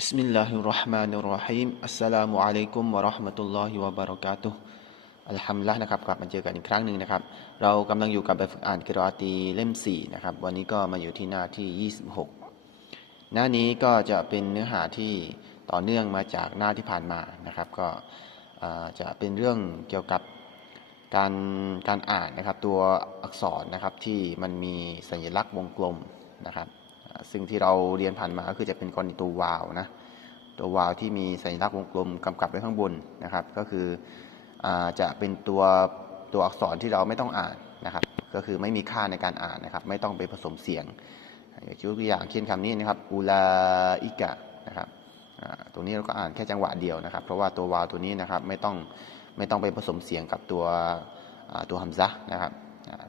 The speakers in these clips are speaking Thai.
بسم الله الرحمن الرحيم السلام عليكم ورحمة الله وبركاته อัลฮัมดุลิลละห์นะครับกลับมาเจอกันอีกครั้งหนึ่งนะครับ เรากำลังอยู่กับแบบฝึกอ่านกิรออาตีเล่ม4นะครับ วันนี้ก็มาอยู่ที่หน้าที่ 26 หน้านี้ก็จะเป็นเนื้อหาที่ต่อเนื่องมาจากหน้าที่ผ่านมานะครับ ก็อ่าจะเป็นเรื่องเกี่ยวกับการการอ่านนะครับ ตัวอักษรนะครับที่มันมีสัญลักษณ์วงกลมนะครับอ่า ซึ่งที่เราเรียนผ่านมาก็คือจะเป็นกรณีตัววาวนะตัววาวที่มีสัญลักษณ์วงกลมกำกับไว้ข้างบนนะครับ ก็คืออจะเป็นตัวตัวอักษรที่เราไม่ต้องอ่านนะครับ ก็คือไม่มีค่าในการอ่านนะครับ ไม่ต้องไปผสมเสียงยกตัวอย่างเช่นคำนี้นะครับอุลาอิกะนะครับตรงนี้เราก็อ่านแค่จังหวะเดียวนะครับ เพราะว่าตัววาวตัวนี้นะครับไม่ต้องไม่ต้องไปผสมเสียงกับตัวตัวฮัมซะนะครับ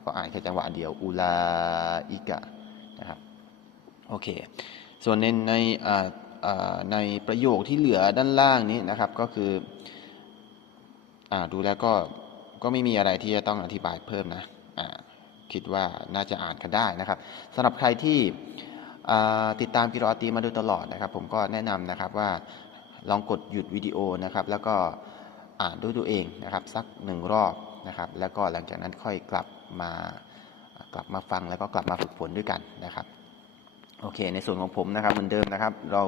ก็อ่านแค่จังหวะเดียวอุลาอิกะนะครับ โอเค ส่วนในในในประโยคที่เหลือด้านล่างนี้นะครับก็คืออดูแล้วก็ก็ไม่มีอะไรที่จะต้องอธิบายเพิ่มนะคิดว่าน่าจะอ่านกันได้นะครับสำหรับใครที่ติดตามพิรอตีมาโดยตลอดนะครับ ผมก็แนะนำนะครับว่าลองกดหยุดวิดีโอนะครับ แล้วก็อ่านด้วยตัวเองนะครับ สักหนึ่งรอบนะครับ แล้วก็หลังจากนั้นค่อยกลับมากลับมาฟังแล้วก็กลับมาฝึกฝนด้วยกันนะครับ โอเค ในส่วนของผมนะครับเหมือนเดิมนะครับ เรา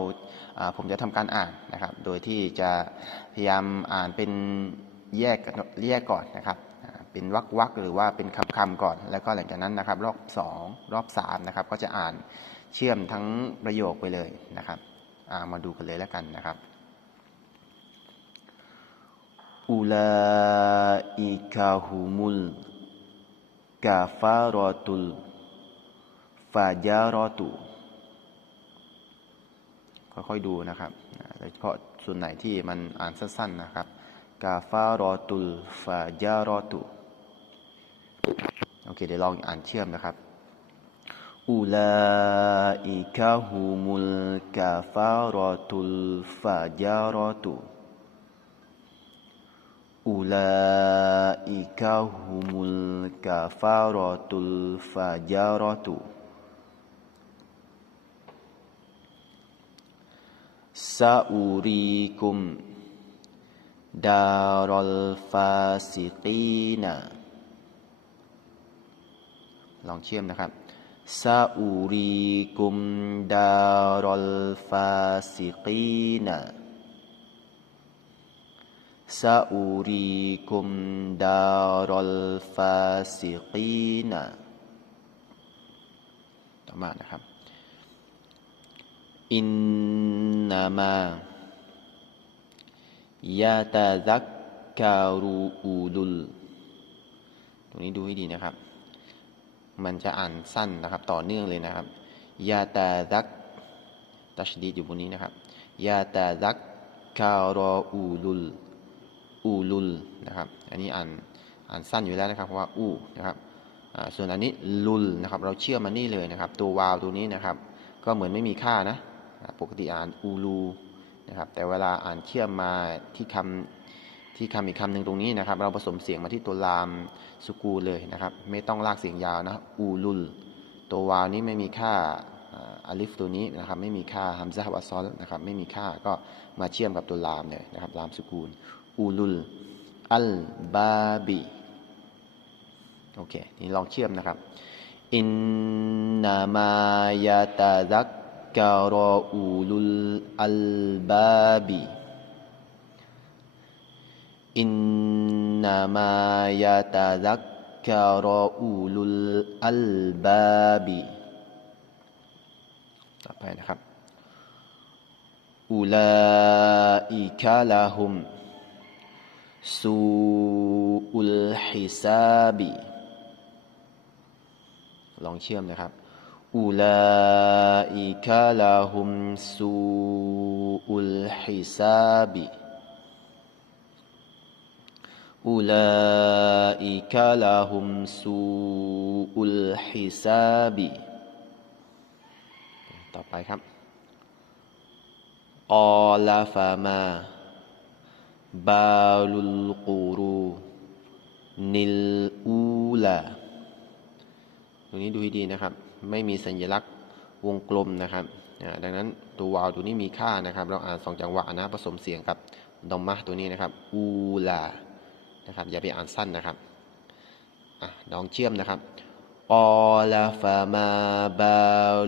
ผมจะทำการอ่านนะครับ โดยที่จะพยายามอ่านเป็นแยกแยกก่อนนะครับเป็นวรรควรรคหรือว่าเป็นคำคำก่อน แล้วก็หลังจากนั้นนะครับ รอบสองรอบสามนะครับก็จะอ่านเชื่อมทั้งประโยคไปเลยนะครับามาดูกันเลยแล้วกันนะครับอุลาอิกะฮุมุลกาฟารอตุลฟาจารอตุ ค่อยๆดูนะครับโดยเฉพาะส่วนไหนที่มันอ่านสั้นๆนะครับกาฟารอตุลฟาจารอตุโอเคเดี๋ยวลองอ่านเชื่อมนะครับอุลาอิกะฮุมุลกาฟารอตุลฟาจารอตุอุลาอิกะฮุมุลกาฟารอตุลฟาจารอตุ ซาอูรีกุม ดารอลฟาซิกีนะลองเชื่อมนะครับซาอูรีกุม ดารอลฟาซิกีนะซาอูรีกุม ดารอลฟาซิกีนะต่อมานะครับ อินนามายาตาซักการูอูลุล ตรงนี้ดูให้ดีนะครับ มันจะอ่านสั้นนะครับ ต่อเนื่องเลยนะครับยาตาซักตัชดีดอยู่บนนี้นะครับยาตาซักการออูลุล อูลุลนะครับ อันนี้อ่านอ่านสั้นอยู่แล้วนะครับเพราะว่าอูนะครับส่วนอันนี้ลุลนะครับ เราเชื่อมันนี่เลยนะครับ ตัววาวตัวนี้นะครับ ก็เหมือนไม่มีค่านะ ปกติอ่านอูลูนะครับแต่เวลาอ่านเชื่อมมาที่คำที่คำอีกคำหนึ่งตรงนี้นะครับ เราผสมเสียงมาที่ตัวลามสุกูลเลยนะครับ ไม่ต้องลากเสียงยาวนะอูลุล ตัววาวนี้ไม่มีค่าอ่าอาลิฟตัวนี้นะครับไม่มีค่าฮัมซะฮ์วัซอลนะครับไม่มีค่าก็มาเชื่อมกับตัวลามเลยนะครับลามสุกูลอูลุลอัลบาบีโอเคนี่ลองเชื่อมนะครับอินนามายาตาซัก การออูลุลอัลบาบีอินนามายาตาซักการออูลุลอัลบาบีต่อไปนะครับอูลาอิกะลาฮุมซูอุลฮิซาบีลองเชื่อมนะครับ อุลาอิกะลาฮุมซูอุลฮิซาบิอุลาอิกะลาฮุมซูอุลฮิซาบิต่อไปครับออลาฟามาบาลุลกูรูนิลอูลาตรงนี้ดูให้ดีนะครับ ไม่มีสัญลักษณ์วงกลมนะครับดังนั้นตัววาวตัวนี้มีค่านะครับ เราอ่านสองจังหวะนะผสมเสียงกับดอมมะตัวนี้นะครับอูลานะครับอย่าไปอ่านสั้นนะครับอลองเชื่อมนะครับกอลาฟามาบา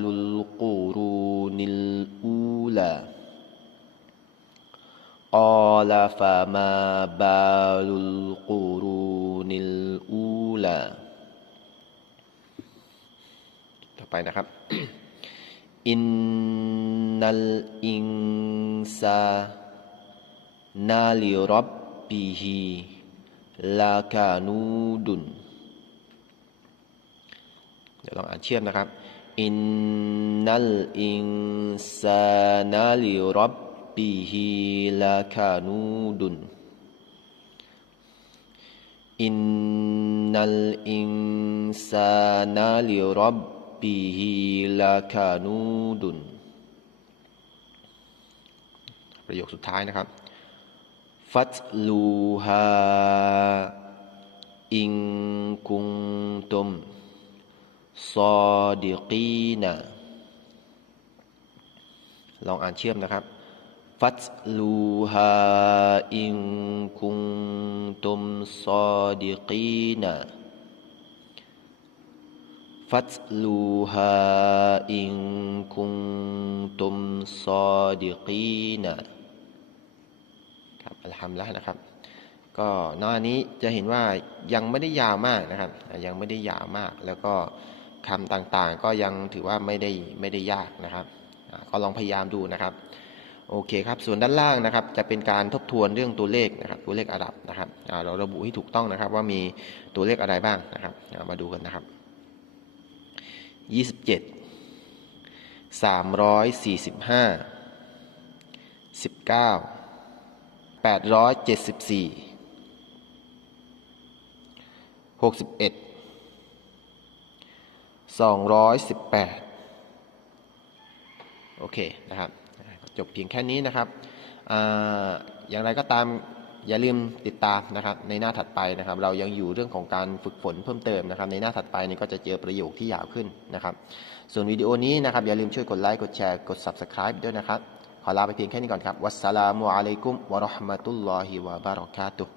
ลุลกูรูนิลอูลากอลาฟามาบาลุลกูรูนิลอูลา ไปนะครับ อินนัลอินซานาลิรับบิฮิลากานูดุน เดี๋ยวลองอ่านเชื่อมนะครับ อินนัลอินซานาลิรับบิฮิลากานูดุน อินนัลอินซานาลิรับ บิฮิลากานูดุน ประโยคสุดท้ายนะครับ ฟัตลูฮาอิงกุงตุมซอดิกีนะลองอ่านเชื่อมนะครับ ฟัตลูฮาอิงคุงตุมซอดิกีนะ ฟัตลูฮาอิงคุงตุมซอดิกีนะครับอัลฮัมละนะครับ ก็หน้านี้จะเห็นว่ายังไม่ได้ยาวมากนะครับ ยังไม่ได้ยาวมาก แล้วก็คำต่างๆ ก็ยังถือว่าไม่ได้ไม่ได้ยากนะครับ ก็ลองพยายามดูนะครับ โอเคครับ ส่วนด้านล่างนะครับ จะเป็นการทบทวนเรื่องตัวเลขนะครับ ตัวเลขอาหรับนะครับ เราระบุให้ถูกต้องนะครับ ว่ามีตัวเลขอะไรบ้างนะครับ มาดูกันนะครับ ยี่สิบเจ็ดสามร้อยสี่สิบห้าสิบเก้าแปดร้อยเจ็ดสิบสี่หกสิบเอ็ดสองร้อยสิบแปดโอเคนะครับ จบเพียงแค่นี้นะครับออย่างไรก็ตาม อย่าลืมติดตามนะครับในหน้าถัดไปนะครับ เรายังอยู่เรื่องของการฝึกฝนเพิ่มเติมนะครับ ในหน้าถัดไปนี่ก็จะเจอประโยคที่ยาวขึ้นนะครับ ส่วนวิดีโอนี้นะครับ อย่าลืมช่วยกดไลค์กดแชร์กด subscribe ด้วยนะครับ ขอลาไปเพียงแค่นี้ก่อนครับ วัสสลามุอะลัยกุมวะราะห์มะตุลลอฮิวะบารอกาตุฮ์